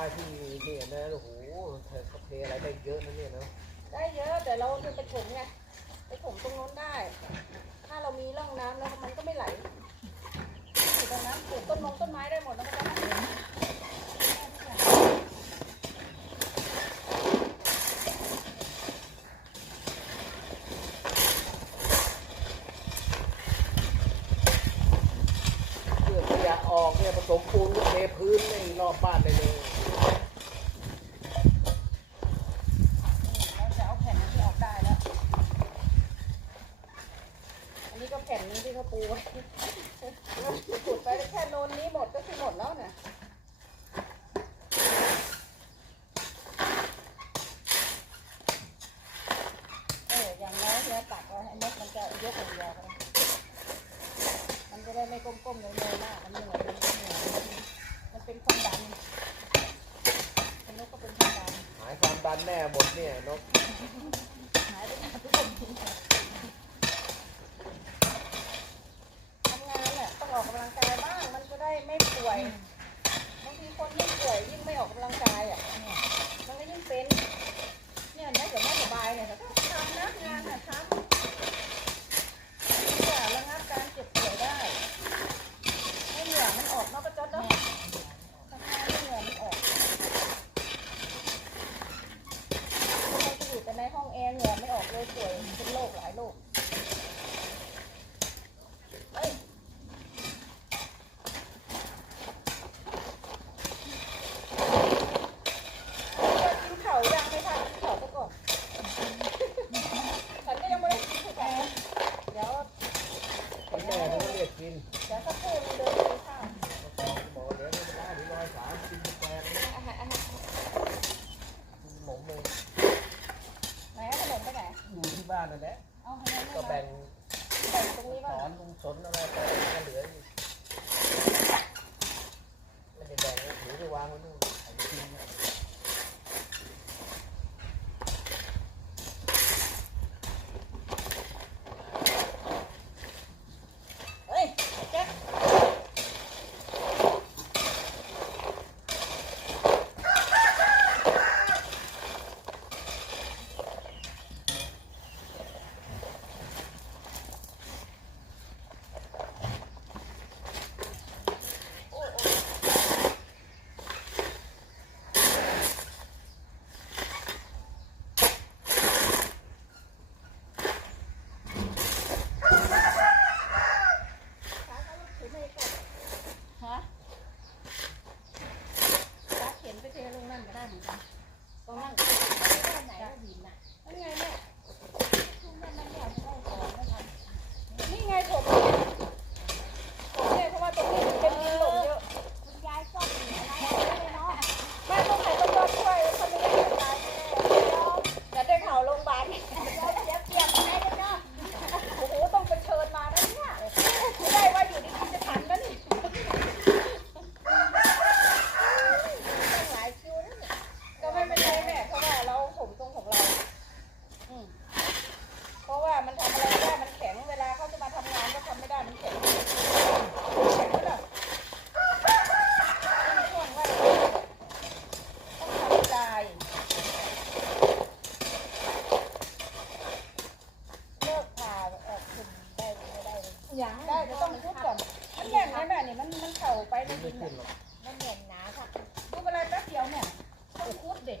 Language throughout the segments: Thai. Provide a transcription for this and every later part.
ได้ที่เนี่ยนะโอ้โหเธอเาเทอะไรได้เยอะนะเนี่ยเนาะได้เยอะแต่เราจะไปถมไงไปถมตรงโน้นได้ ถ้าเรามีร่องน้ำแล้วมันก็ไม่ไหลอยู่ตรงน้ำปลูกต้นมงต้นไม้ได้หมดแล้วก็ได้เพื่อขยะออกเนี่ยผสมปูนก็เทพื้นในรอบบ้านได้เลย ก็ปูไขุดไปแค่โนนนี้หมดก็คือหมดแล้วนะเอออย่างน้อยเนี่ยตักเอาให้นกมันจะยกคนเดียวนมันจะได้ไม่กลมๆเงยๆมากมันเหนื่อยมันเหนื่อยมันเป็นความดันนกก็เป็นความดันหายความดันแน่หมดเนี่ยนก บางทีคนยิ่งป่วยยิ่งไม่ออกกำลังกายอะ มันก็ยิ่งเป็น เนี่ยนะเดี๋ยวไม่สบายเนี่ยแต่ก็ สักครู่นึงเดินกินข้าวหมงเลยไหนขนมไปไหนอยู่ที่บ้านนั่นแหละเอาขนมก็แบ่งแบ่งตรงนี้บ้าสงอนลุงสนอะไรไป ไม่เหม็นหนาค่ะดูอะไรแป๊บเดียวเนี่ยต้องคูดเด็ด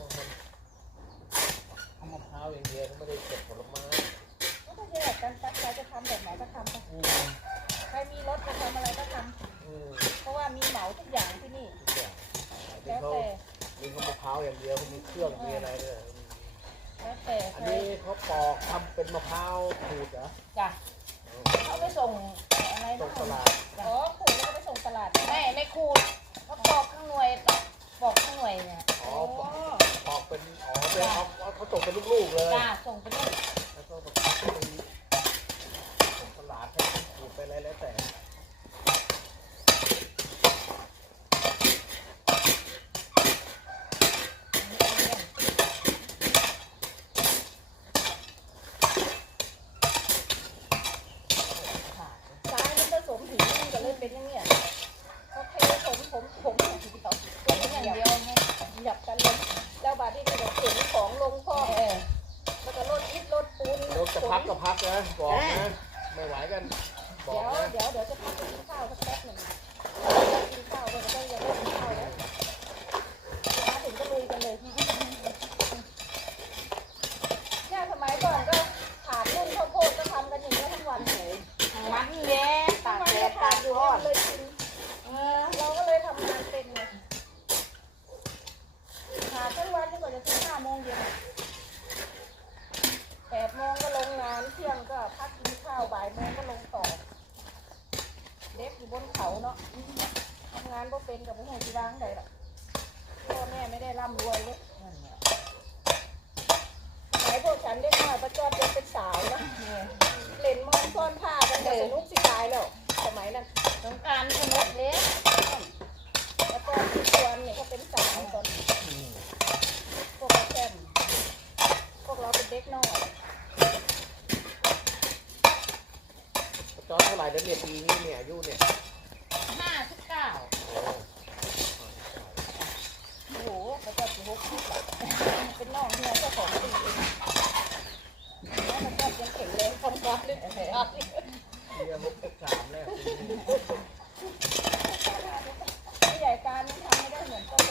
อย่างเดียวเขามีเครื่องมีอะไรด้วยแล้วแต่อัใคนรนี้เขาปอกทำเป็นมะพร้าวขูดเหรอจ้ะเขาไปส่งอะไรตรนะงตลาดอ๋อขูดแล้วก็ไปส่งตลาดไม่ไม่คูดเขาปอกข้างหน่วยปอกข้างหน่วยเนี่ยอ๋ออ๋อปอกเป็นอ๋อเป็นเขาเขาตกเป็นลูกๆเลยจ้าส่งไปนู่นแล้วก็แบบไปส่งตลาดให้ขูดไปอะไรแล้วแต่ ซ้ายมันผสมหินมันก็เลยเป็นอย่างเนี้ยเขาเทผมผมผมอย่างเดียว ส่งอย่างเดียวไง หยับกันเลยแล้วบาดที่จะเข็นของลงพ่อ เออ แล้วก็รถอิฐรถปูน รถจะ พักก็พักนะบอกนะไม่ไหวกันบอเดี๋กยวนะเดี๋ยวเดี๋ยวจะพักไปกินข้าวสักแป๊บหนึ่งกินข้าวเลยก็ยังไม่กินข้าวนะมาถึงก็ลุยกันเลยเนี่ยสมัยก่อนก็ถาดนุ่นข้าวโพดก็ทำกันอย่างนี้ทั้งวันเลยมันเด้ตาทั้กงวันแดก็ ด ถา ตา ด ก อยู่ ร้อน เลยกิน เออ เราก็เลยทำงานเป็นไงถาดทั้งวันนี่กว่าจะถึงห้าโมงเย็นแปดโมงก็ลงงานเที่ยงก็พักกินข้าวบ่ายโมงก็ลงต่อ เด็กอยู่บนเขาเนาะทำงานก็เป็นกับผู้ใหญ่ที่บ้างใดหรอกพ่อแม่ไม่ได้ร่ำรวยเลยไหนแหละสมัยพวกฉันเด็กน้อยประ จอร์เท่าไหร่แล้วเนี่ยปีนี้เนี่ยอายุเนี่ยห้าสิบเก้าโอ้โหเขาจะหกสิบอะเป็นน้องเนี่ยเจ้าของปีเแล้วมันก็ยังแข็งแรงทำงานเลยแเรียนหกสิบสามแล้วนี้ยใหญ่การนี่ทำไม่ได้เหมือนต้น